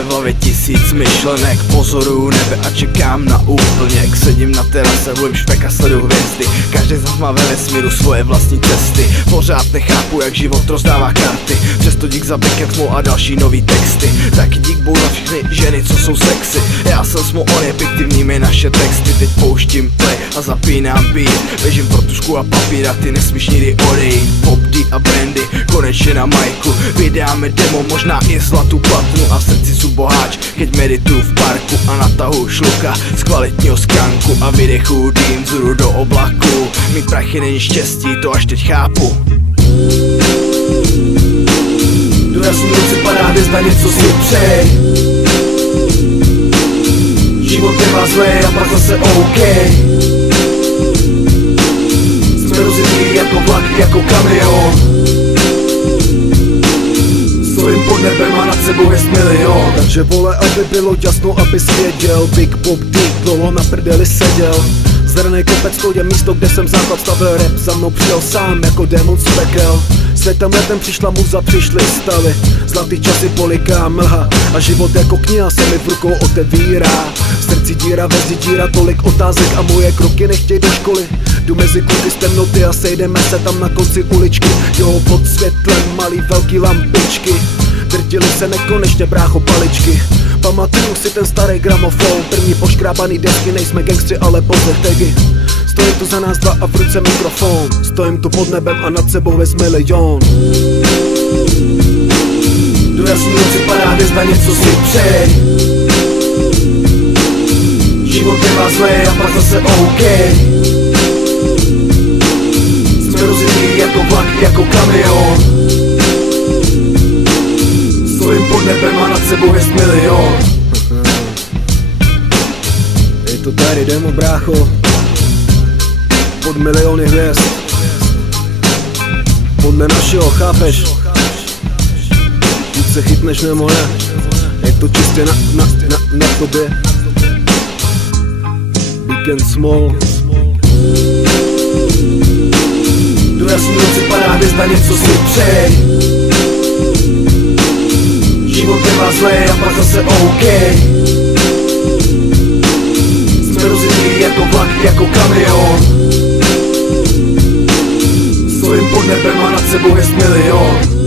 kafe, v hlavě tisíc myšlenek. Pozoruju nebe a čekám na úplněk. Sedím na terase, hujem špek a sleduju hvězdy. Každý z nás má ve vesmíru svoje vlastní cesty. Pořád nechápu, jak život rozdává karty. Přesto dík za Beckett Small a další nový texty. Taky dík Bohu za všechny ženy, co jsou sexy. Já jsem Small, on je fiktivní, mi naše texty. Teď pouštím play a zapínám beat. Běžím pro tušku a papír a ty nesmíš nikdy odejít. Pop D a Brandy, konečně na majku. Vydáme demo, možná i zlatou platnu. A v srdci jsou boháč, keď medituju v parku. A natahu šluka z kvalitního skanku. A vydechuju dým vzhůru do oblaku. Mít prachy není štěstí, to až teď chápu. Do jasný noci padá hvězda, něco si přej. Život nemá zlé a pak zase OK. Jsme rozjetí jako vlak, jako kamion. Stojím pod nebem a nad sebou jest milion. Takže vole, aby bylo jasno, abys věděl, Big Pop D dlouho na prdeli seděl. Zrný kopec, to je místo, kde jsem základ stavil. Rap za mnou přijel sám jako démon z pekel. Světem letem přišla muza, přišly stavy. Zlatý časy, poliká mlha a život jako kniha se mi v rukou otevírá. V srdci díra, ve zdi díra, tolik otázek a moje kroky nechtěj do školy. Jdu mezi kluky z temnoty a sejdeme se tam na konci uličky. Jo, pod světlem malý velký lampičky. Drtili se nekonečně brácho paličky. Pamatuju si ten starý gramofon. První poškrábaný desky, nejsme gangstři, ale pouze tegy. Stojím tu za nás dva a v ruce mikrofon. Stojím tu pod nebem a nad sebou ves milion. Do jasný noci padá hvězda, něco si přej. Život nemá zlé a pak zase OK. Jsme rozjetí jako vlak, jako kamion. Stojím pod nebem a nad sebou jest milion. Je to tady demo, brácho. Pod miliony hvězd. Podle našeho, chápeš? Buď se chytneš nebo ne. Je to čistě na tobě. Beckett Small. Do jasný noci padá hvězda, něco si přej. Život nemá zlé a pak zase OK. Jsme rozjetí jako vlak, jako kamion. Stojím pod nebem a nad sebou jest milion.